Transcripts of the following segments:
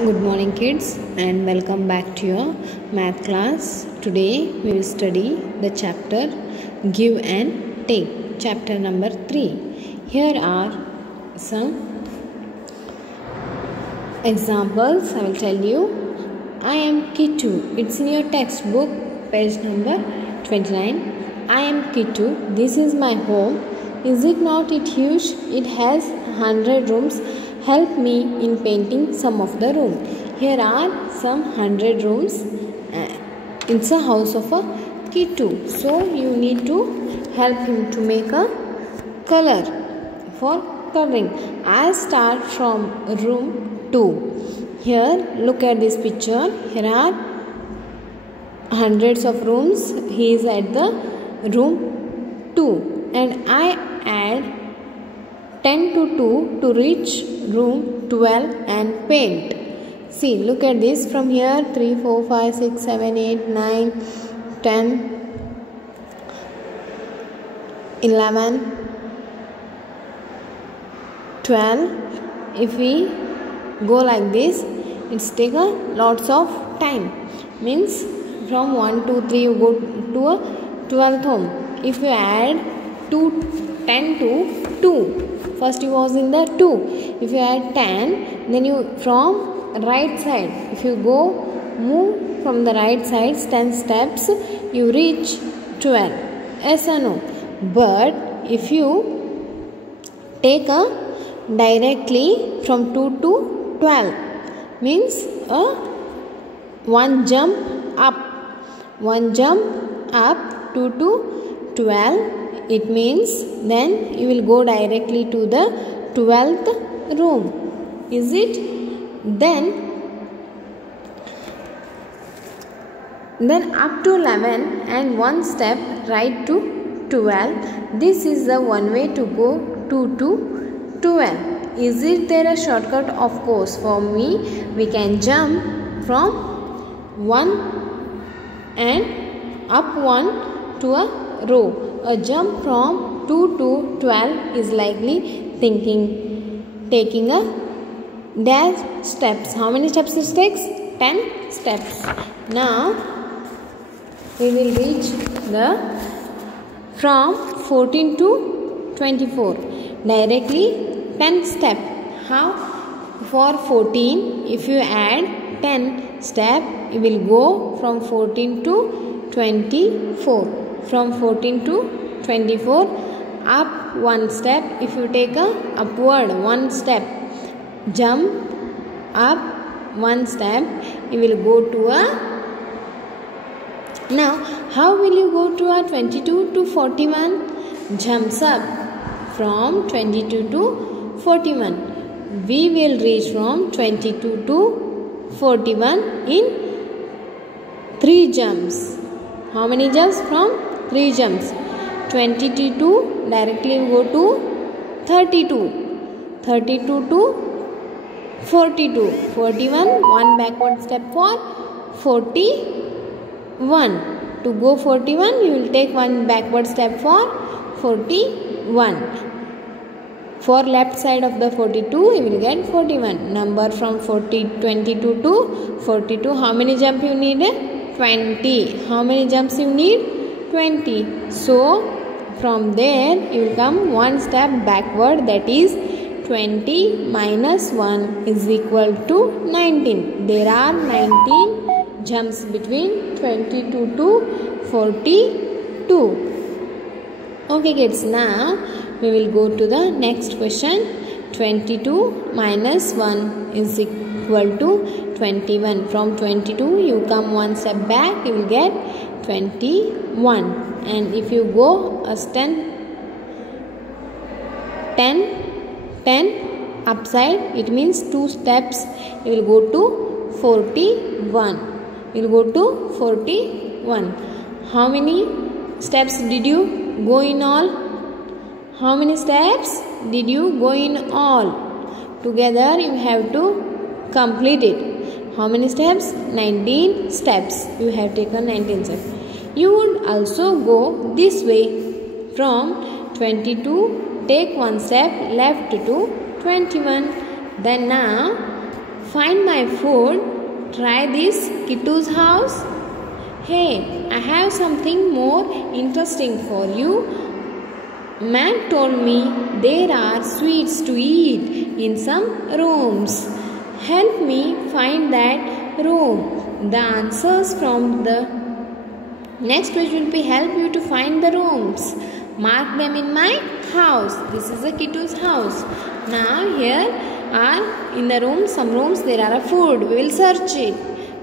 Good morning kids and welcome back to your math class. Today we will study the chapter Give and Take, chapter number 3. Here are some examples. I will tell you. I am Kitu. It's in your textbook, page number 29. I am Kitu. This is my home. Is it not it huge? It has 100 rooms. Help me in painting some of the room. Here are some 100 rooms. It's a house of a Kitu. So you need to help him to make a color for coloring. I start from room 2. Here look at this picture. Here are hundreds of rooms. He is at the room 2 and I add 10 to 2 to reach room 12 and paint. See, look at this from here 3, 4, 5, 6, 7, 8, 9, 10, 11, 12. If we go like this, it's take a lots of time. Means from 1, 2, 3 you go to a 12th home. If you add 10 to 2. First you was in the 2. If you add 10, then you from right side. If you move from the right side 10 steps, you reach 12. Yes or no? But if you take a directly from 2 to 12, means one jump up 2 to 12. It means then you will go directly to the 12th room. Is it? Then up to 11 and one step right to 12. This is the one way to go 2 to 12. Is it there a shortcut? Of course. For me, we can jump from 1 and up 1 to a row. A jump from 2 to 12 is likely taking a dash steps. How many steps it takes? 10 steps. Now we will reach from 14 to 24. Directly 10 step. How? For 14, if you add 10 step, you will go from 14 to 24. From 14 to 24, up one step. If you take a upward one step, jump up one step, you will go to a. Now how will you go to a 22 to 41? Jumps up from 22 to 41. We will reach from 22 to 41 in 3 jumps. How many jumps? From 3 jumps. 22 to directly go to 32. 32 to 42. 41. One backward step for 41. To go 41, you will take one backward step for 41. For left side of the 42, you will get 41. Number from 22 to 42. How many jumps you need? 20. How many jumps you need? 20. So from there you will come one step backward, that is 20 minus 1 is equal to 19. There are 19 jumps between 22 to 42. Okay kids, now we will go to the next question. 22 minus 1 is equal to 21. From 22 you come one step back, you will get 21. And if you go as 10 upside, it means 2 steps, you will go to 41. You will go to 41. How many steps did you go in all? How many steps did you go in all? Together you have to complete it. How many steps? 19 steps. You have taken 19 steps. You would also go this way. From 22, take one step left to 21. Then now Find my food. Try this Kittu's house. Hey, I have something more interesting for you. Man told me there are sweets to eat in some rooms. Help me find that room. The answers from the next page will be help you to find the rooms. Mark them in my house. This is a Kittu's house. Now here are in the rooms, some rooms there are a food. We will search it.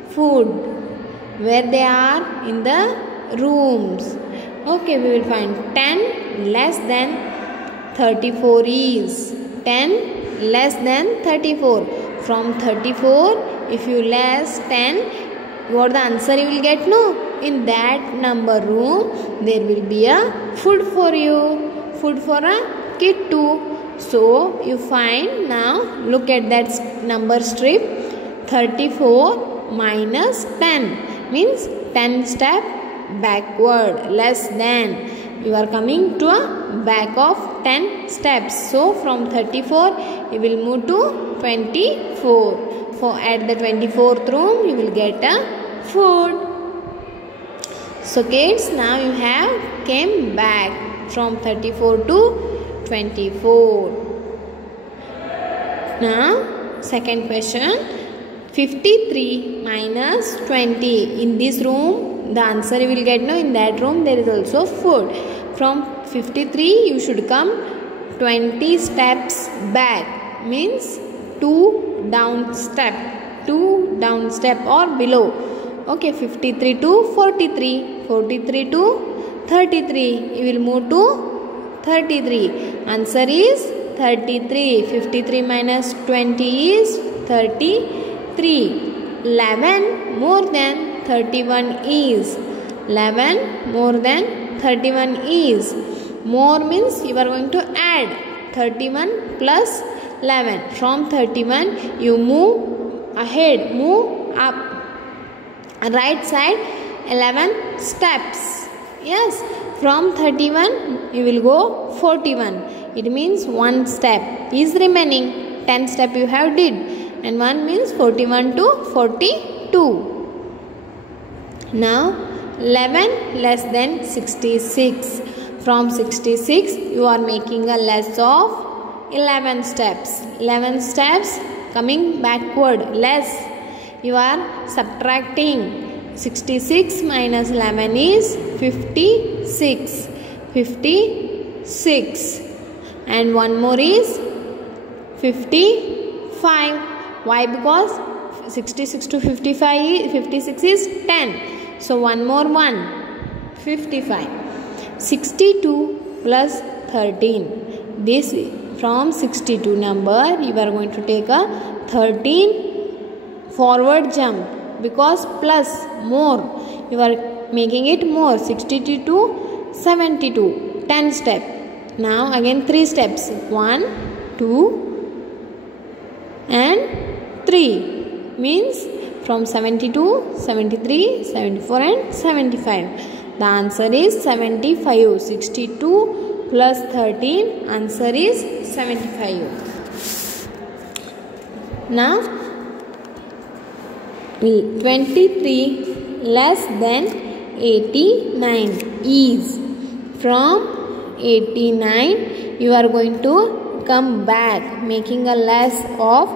Food. Where they are in the rooms. Okay, we will find 10 less than 34 is. 10 less than 34. From 34, if you less 10, what the answer you will get? No. In that number room, there will be a food for you. Food for a Kittu. So, you find now, look at that number strip. 34 minus 10 means 10 step backward, less than. You are coming to a back of 10 steps. So, from 34, you will move to 24. For at the 24th room, you will get a food. So, kids, now you have came back from 34 to 24. Now, second question. 53 minus 20. In this room, the answer you will get. No, in that room there is also food. From 53, you should come 20 steps back. Means 2 down step. 2 down step or below. Okay, 53 to 43. 43 to 33. You will move to 33. Answer is 33. 53 minus 20 is 33. 11 more than 31 is. 11 more than 31 is. More means you are going to add 31 plus 11. From 31 you move ahead, move up. Right side 11 steps. Yes, from 31 you will go 41. It means 1 step is remaining. 10 step you have did. And 1 means 41 to 42. Now 11 less than 66. From 66 you are making a less of 11 steps. 11 steps coming backward, less. You are subtracting. 66 minus 11 is 56. 56. And one more is 55. Why? Because 66 to 56 is 10. So, one more 1. 55. 62 plus 13. This from 62 number, you are going to take a 13 forward jump. Because plus more. You are making it more. 62 to 72. 10 step. Now, again 3 steps. 1, 2 and 3 means from 72, 73, 74 and 75. The answer is 75. 62 plus 13, answer is 75. Now 23 less than 89 is. From 89 you are going to come back, making a less of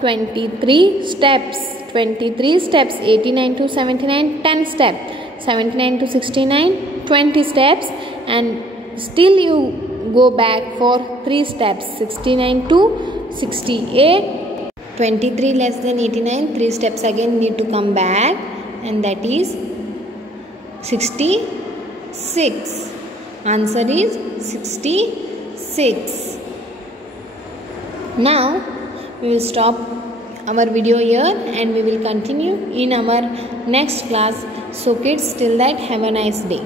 23 steps. 23 steps. 89 to 79, 10 steps. 79 to 69, 20 steps. And still you go back for 3 steps. 69 to 68. 23 less than 89, 3 steps again need to come back. And that is 66. Answer is 66. Now we will stop our video here and we will continue in our next class. So kids, till that, have a nice day.